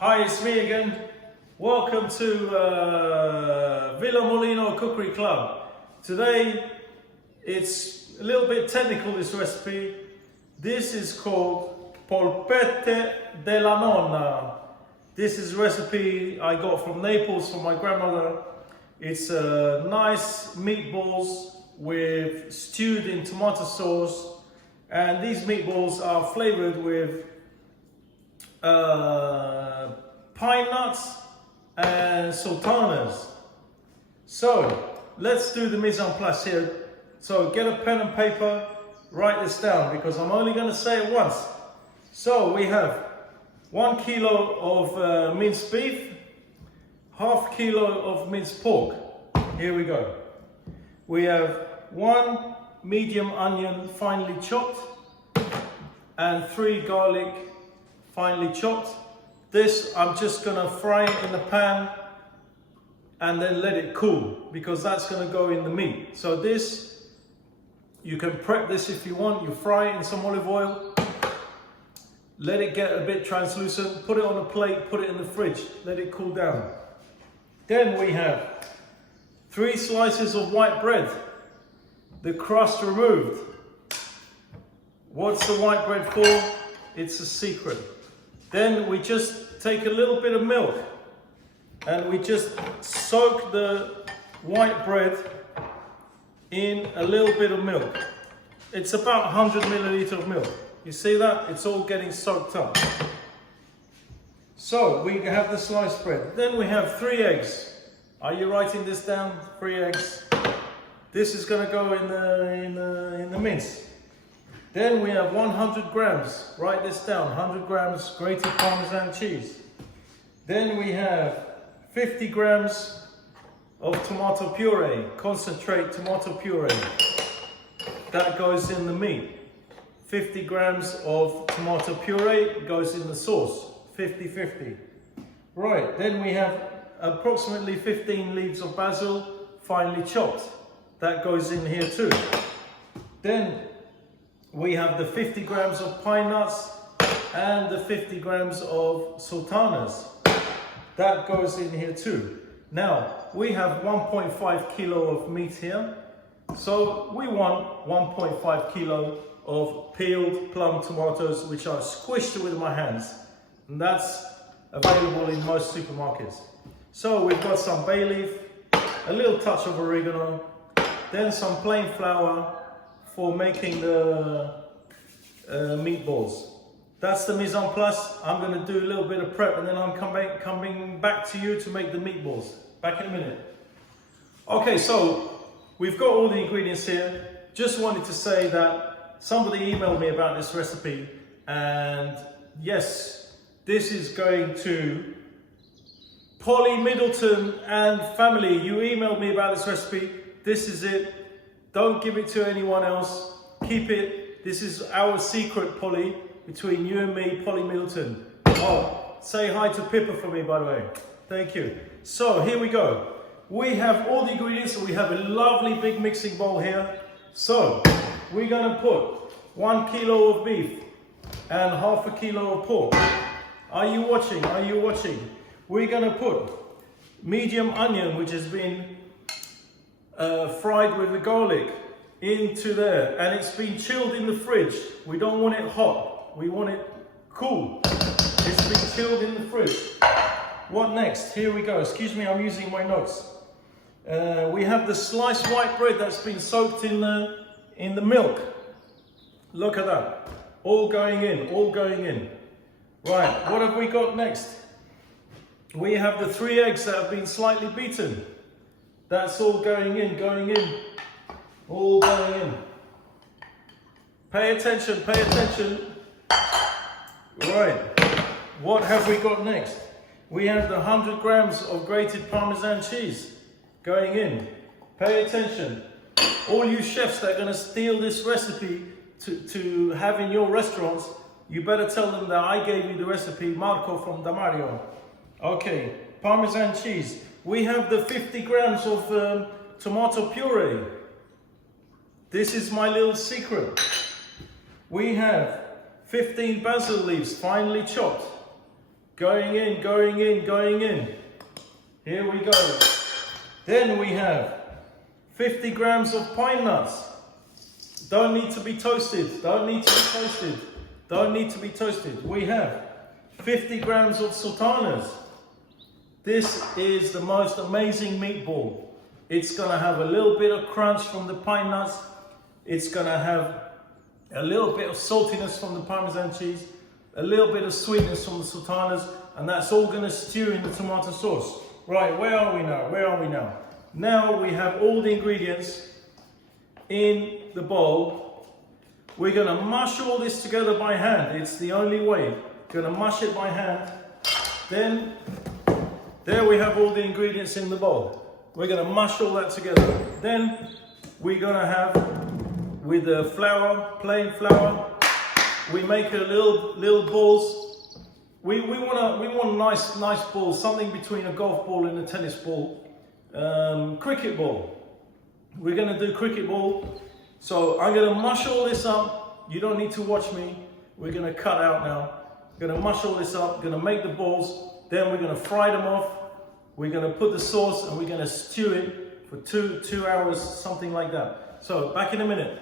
Hi, it's me again. Welcome to Villa Molino Cookery Club. Today, it's a little bit technical, this recipe. This is called polpette della nonna. This is a recipe I got from Naples from my grandmother. It's nice meatballs with stewed in tomato sauce. And these meatballs are flavored with pine nuts and sultanas. So let's do the mise en place here. So get a pen and paper, write this down because I'm only going to say it once. So we have 1 kilo of minced beef, half kilo of minced pork. Here we go. We have 1 medium onion finely chopped and 3 garlic finely chopped. This I'm just gonna fry it in the pan and then let it cool because that's gonna go in the meat. So this, you can prep this if you want. You fry it in some olive oil, let it get a bit translucent, put it on a plate, put it in the fridge, let it cool down. Then we have 3 slices of white bread, the crust removed. What's the white bread for? It's a secret. Then we just take a little bit of milk and we just soak the white bread in a little bit of milk. It's about 100 milliliters of milk. You see that? It's all getting soaked up. So we have the sliced bread. Then we have 3 eggs. Are you writing this down? 3 eggs. This is going to go in the mince. Then we have 100 grams, write this down, 100 grams grated Parmesan cheese. Then we have 50 grams of tomato puree, concentrate tomato puree. That goes in the meat. 50 grams of tomato puree goes in the sauce, 50-50. Right, then we have approximately 15 leaves of basil, finely chopped. That goes in here too. Then we have the 50 grams of pine nuts and the 50 grams of sultanas. That goes in here too. Now, we have 1.5 kilo of meat here. So we want 1.5 kilo of peeled plum tomatoes, which I've squished with my hands. And that's available in most supermarkets. So we've got some bay leaf, a little touch of oregano, then some plain flour for making the meatballs. That's the mise en place. I'm going to do a little bit of prep and then I'm coming back to you to make the meatballs. Back in a minute. Okay, so we've got all the ingredients here. Just wanted to say that somebody emailed me about this recipe, and yes, this is going to Polly Middleton and family. You emailed me about this recipe. This is it. Don't give it to anyone else. Keep it. This is our secret, Polly, between you and me, Polly Middleton. Oh, say hi to Pippa for me, by the way. Thank you. So here we go. We have all the ingredients. We have a lovely big mixing bowl here. So we're going to put 1 kilo of beef and half a kilo of pork. Are you watching? Are you watching? We're going to put medium onion, which has been fried with the garlic, into there, and it's been chilled in the fridge. We don't want it hot, we want it cool. It's been chilled in the fridge. What next? Here we go. Excuse me, I'm using my notes. We have the sliced white bread that's been soaked in the milk. Look at that. All going in, all going in. Right, what have we got next? We have the 3 eggs that have been slightly beaten. That's all going in, all going in. Pay attention, pay attention. Right, what have we got next? We have the 100 grams of grated Parmesan cheese going in. Pay attention. All you chefs that are gonna steal this recipe to have in your restaurants, you better tell them that I gave you the recipe, Marco from Damario. Okay, Parmesan cheese. We have the 50 grams of tomato puree. This is my little secret. We have 15 basil leaves finely chopped. Going in, going in, going in. Here we go. Then we have 50 grams of pine nuts. Don't need to be toasted. Don't need to be toasted. Don't need to be toasted. We have 50 grams of sultanas. This is the most amazing meatball. It's gonna have a little bit of crunch from the pine nuts. It's gonna have a little bit of saltiness from the Parmesan cheese, a little bit of sweetness from the sultanas, and that's all gonna stew in the tomato sauce. Right, where are we now? Where are we now? Now we have all the ingredients in the bowl. We're gonna mush all this together by hand. It's the only way. Gonna mush it by hand. Then, there we have all the ingredients in the bowl. We're gonna mush all that together. Then, we're gonna have, with the flour, plain flour, we make a little balls. We want nice balls, something between a golf ball and a tennis ball. Cricket ball. We're gonna do cricket ball. So I'm gonna mush all this up. You don't need to watch me. We're gonna cut out now. We're gonna mush all this up, gonna make the balls. Then we're gonna fry them off. We're gonna put the sauce and we're gonna stew it for two hours, something like that. So back in a minute.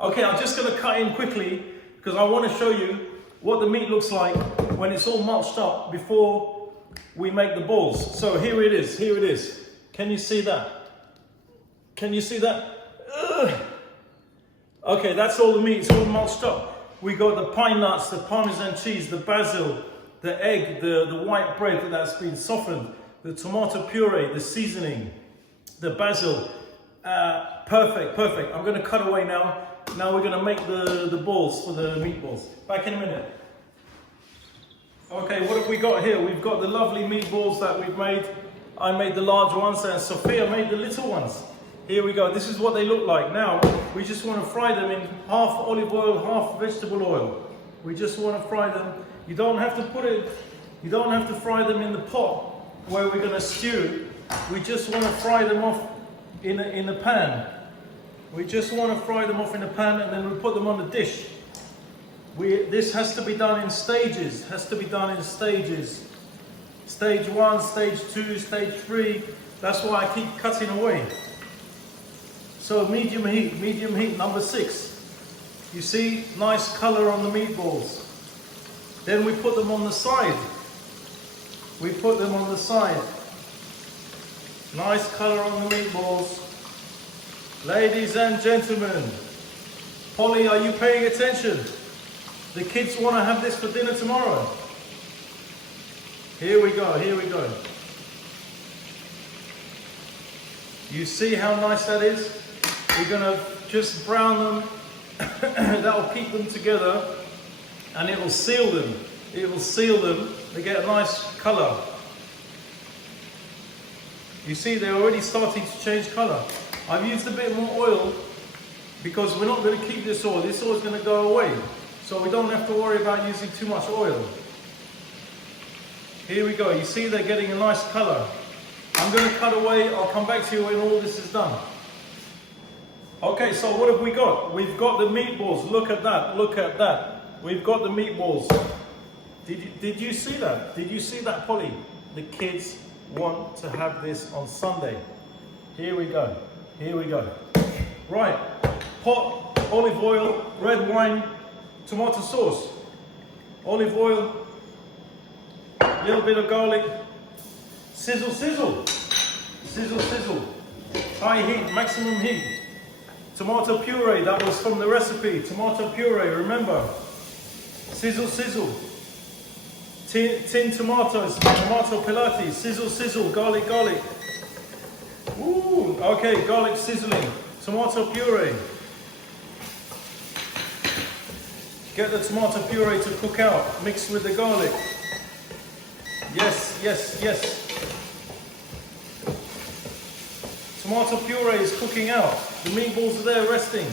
Okay, I'm just gonna cut in quickly because I wanna show you what the meat looks like when it's all mulched up before we make the balls. So here it is, here it is. Can you see that? Can you see that? Ugh. Okay, that's all the meat, it's all mulched up. We got the pine nuts, the Parmesan cheese, the basil, the egg, the white bread that's been softened, the tomato puree, the seasoning, the basil. Perfect, perfect. I'm gonna cut away now. Now we're gonna make the balls for the meatballs. Back in a minute. Okay, what have we got here? We've got the lovely meatballs that we've made. I made the large ones and Sophia made the little ones. Here we go. This is what they look like. Now, we just want to fry them in half olive oil, half vegetable oil. We just want to fry them. You don't have to fry them in the pot where we're going to stew. We just want to fry them off in a pan. We just want to fry them off in a pan and then we put them on the dish. This has to be done in stages. Has to be done in stages. Stage 1, stage 2, stage 3. That's why I keep cutting away. So medium heat, number 6. You see, nice color on the meatballs. Then we put them on the side. We put them on the side. Nice color on the meatballs. Ladies and gentlemen, Polly, are you paying attention? The kids want to have this for dinner tomorrow. Here we go, here we go. You see how nice that is? We're gonna just brown them. That'll keep them together and it will seal them. It will seal them. They get a nice color. You see, they're already starting to change color. I've used a bit more oil because we're not going to keep this oil. This oil is going to go away. So we don't have to worry about using too much oil. Here we go. You see they're getting a nice color. I'm going to cut away. I'll come back to you when all this is done. Okay, so what have we got? We've got the meatballs. Look at that. Look at that. We've got the meatballs. Did you see that? Did you see that, Polly? The kids want to have this on Sunday. Here we go. Here we go. Right. Pot, olive oil, red wine, tomato sauce. Olive oil, a little bit of garlic. Sizzle, sizzle. Sizzle, sizzle. High heat, maximum heat. Tomato puree, that was from the recipe. Tomato puree, remember. Sizzle, sizzle. Tin tomatoes, tomato pilati. Sizzle, sizzle, garlic, garlic. Ooh, okay, garlic sizzling. Tomato puree. Get the tomato puree to cook out. Mix with the garlic. Yes, yes, yes. Tomato puree is cooking out. The meatballs are there resting.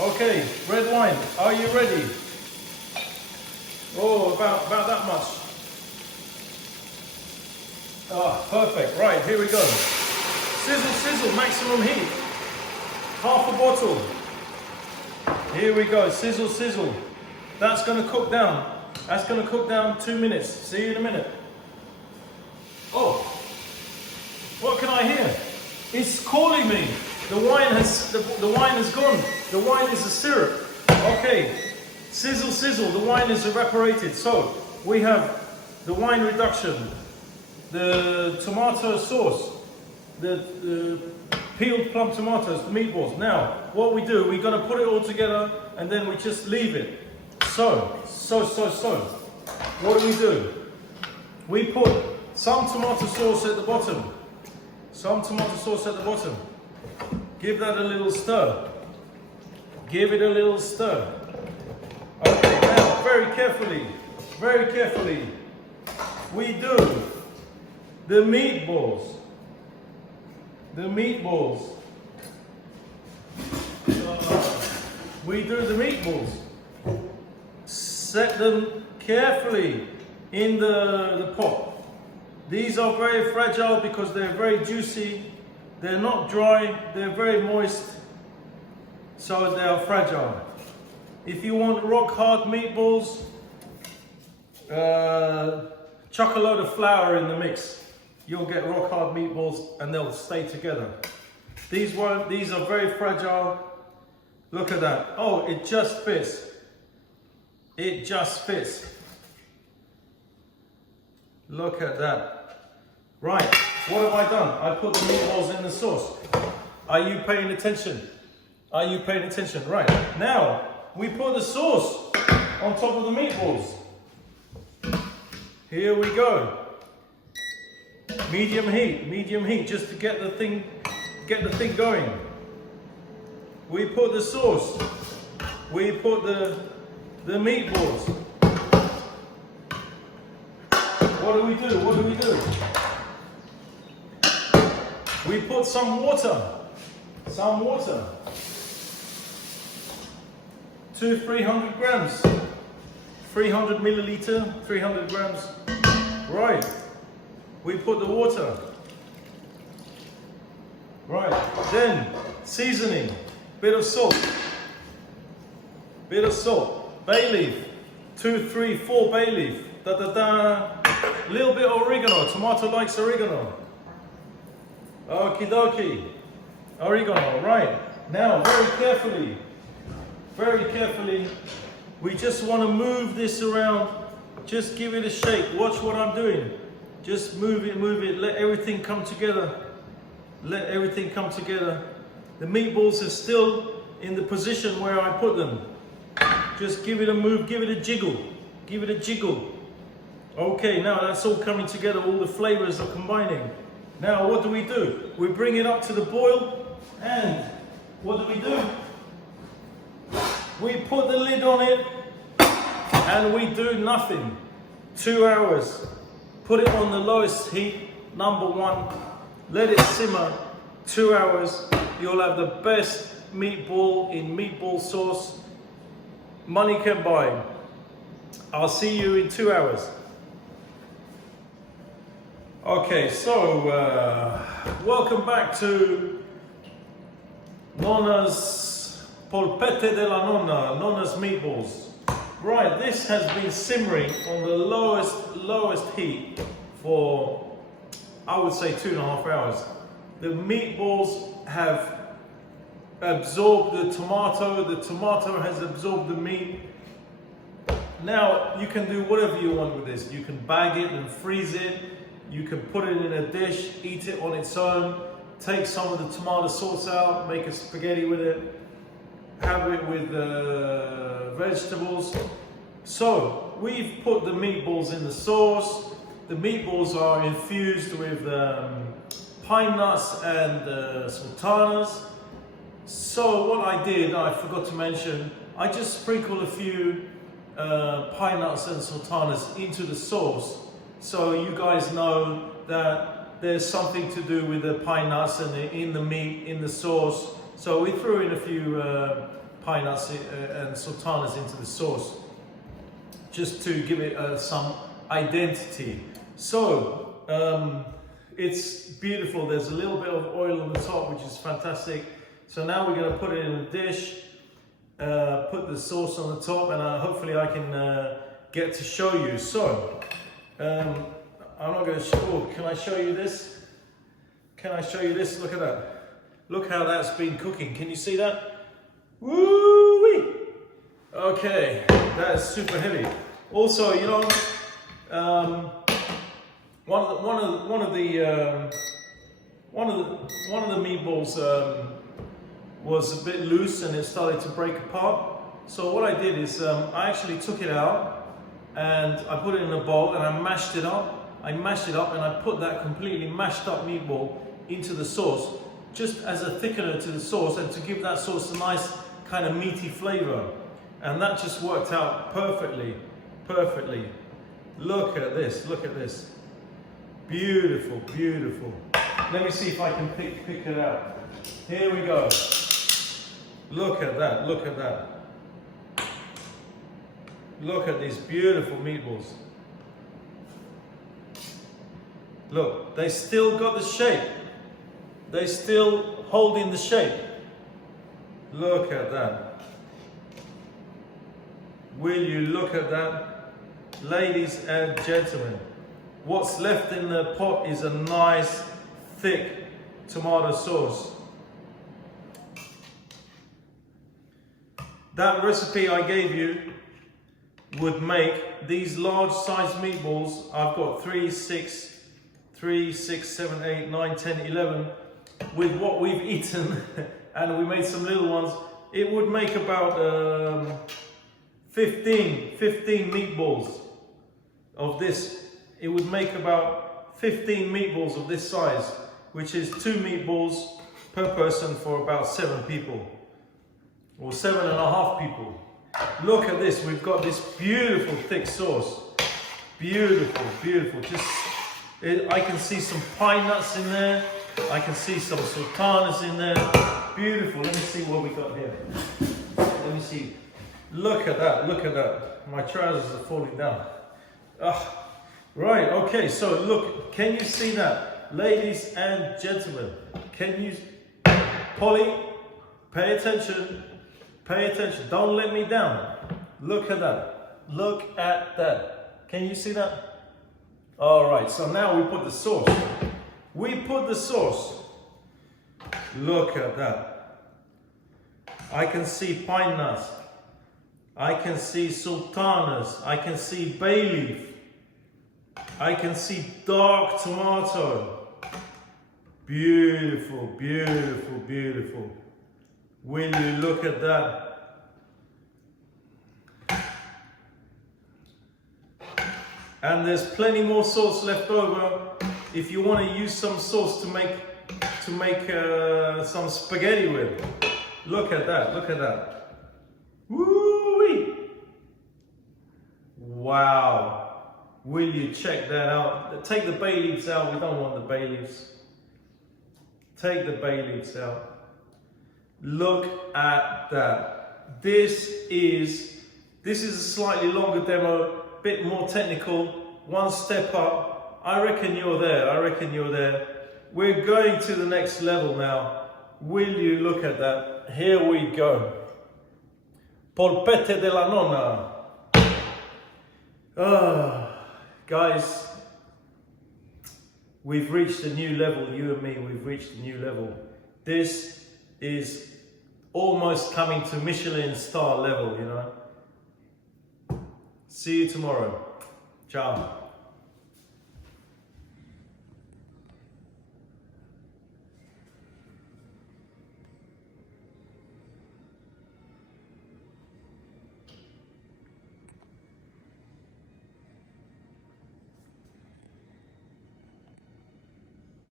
Okay, red wine, are you ready? Oh, about that much. Ah, perfect. Right, here we go. Sizzle, sizzle, maximum heat. Half a bottle. Here we go, sizzle, sizzle. That's gonna cook down. That's gonna cook down 2 minutes. See you in a minute. Oh, what can I hear? It's calling me. The wine has gone. The wine is a syrup. Okay, sizzle, sizzle. The wine is evaporated. So we have the wine reduction, the tomato sauce, the peeled plum tomatoes, the meatballs. Now, what we do, we're gonna put it all together and then we just leave it. So. What do? We put some tomato sauce at the bottom. Some tomato sauce at the bottom. Give that a little stir. Give it a little stir. Okay, now very carefully, we do the meatballs. We do the meatballs. Set them carefully in the pot. These are very fragile because they're very juicy. They're not dry, they're very moist, so they are fragile. If you want rock hard meatballs, chuck a load of flour in the mix. You'll get rock hard meatballs and they'll stay together. These are very fragile. Look at that. Oh, it just fits. It just fits. Look at that. Right, what have I done? I put the meatballs in the sauce. Are you paying attention? Are you paying attention? Right, now we put the sauce on top of the meatballs. Here we go. Medium heat, just to get the thing going. We put the sauce. We put the meatballs. What do? We put some water. 300 grams. 300 milliliter, 300 grams. Right. We put the water. Right. Then seasoning. Bit of salt. Bay leaf. 2, 3, 4 bay leaf. Little bit of oregano. Tomato likes oregano. Okie dokie. Oregano, right. Now, very carefully, we just want to move this around. Just give it a shake. Watch what I'm doing. Just move it. Let everything come together. The meatballs are still in the position where I put them. Just give it a move, give it a jiggle. Okay, now that's all coming together. All the flavors are combining. Now, what do? We bring it up to the boil, and what do? We put the lid on it, and we do nothing. 2 hours. Put it on the lowest heat, number 1. Let it simmer. 2 hours. You'll have the best meatball in meatball sauce money can buy. I'll see you in 2 hours. Okay, so welcome back to Nonna's polpette della Nonna, Nonna's meatballs. Right, this has been simmering on the lowest heat for, I would say, 2.5 hours. The meatballs have absorbed the tomato has absorbed the meat. Now, you can do whatever you want with this. You can bag it and freeze it. You can put it in a dish, eat it on its own, take some of the tomato sauce out, make a spaghetti with it, have it with vegetables. So, we've put the meatballs in the sauce. The meatballs are infused with pine nuts and sultanas. So what I did, I forgot to mention, I just sprinkled a few pine nuts and sultanas into the sauce. So you guys know that there's something to do with the pine nuts and in the meat, in the sauce. So we threw in a few pine nuts and sultanas into the sauce, just to give it some identity. So it's beautiful. There's a little bit of oil on the top, which is fantastic. So now we're going to put it in a dish. put the sauce on the top, and hopefully I can get to show you. So, I'm not going to show, can I show you this? Can I show you this? Look at that. Look how that's been cooking. Can you see that? Woo-wee! Okay, that is super heavy. Also, you know, one of the meatballs was a bit loose and it started to break apart. So what I did is I actually took it out and I put it in a bowl and I mashed it up. And I put that completely mashed up meatball into the sauce, just as a thickener to the sauce and to give that sauce a nice kind of meaty flavor. And that just worked out perfectly, perfectly. Look at this, look at this. Beautiful, beautiful. Let me see if I can pick it out. Here we go. Look at that, look at that. Look at these beautiful meatballs. Look, they still got the shape. They still holding the shape. Look at that. Will you look at that? Ladies and gentlemen, what's left in the pot is a nice, thick tomato sauce. That recipe I gave you would make these large sized meatballs. I've got 3, 6, 7, 8, 9, 10, 11. With what we've eaten, and we made some little ones, it would make about 15 meatballs of this. It would make about 15 meatballs of this size, which is 2 meatballs per person for about 7 people, or 7.5 people. Look at this, we've got this beautiful thick sauce. Beautiful, beautiful. I can see some pine nuts in there. I can see some sultanas in there. Beautiful. Let me see what we got here. Let me see. Look at that. Look at that. My trousers are falling down. Right. Okay. So look. Can you see that, ladies and gentlemen? Can you, Polly? Pay attention. Pay attention. Don't let me down. Look at that. Look at that. Can you see that? All right. So now we put the sauce. We put the sauce. Look at that. I can see pine nuts. I can see sultanas. I can see bay leaf. I can see dark tomato. Beautiful, beautiful, beautiful. Will you look at that? And there's plenty more sauce left over. If you want to use some sauce to make some spaghetti with. Look at that, look at that. Woo-wee! Wow. Will you check that out? Take the bay leaves out, we don't want the bay leaves. Take the bay leaves out. Look at that. This is a slightly longer demo, bit more technical, one step up. I reckon you're there. I reckon you're there. We're going to the next level now. Will you look at that? Here we go. Polpette della Nonna. Guys, we've reached a new level. You and me, we've reached a new level. This is almost coming to Michelin star level, you know. See you tomorrow. Ciao.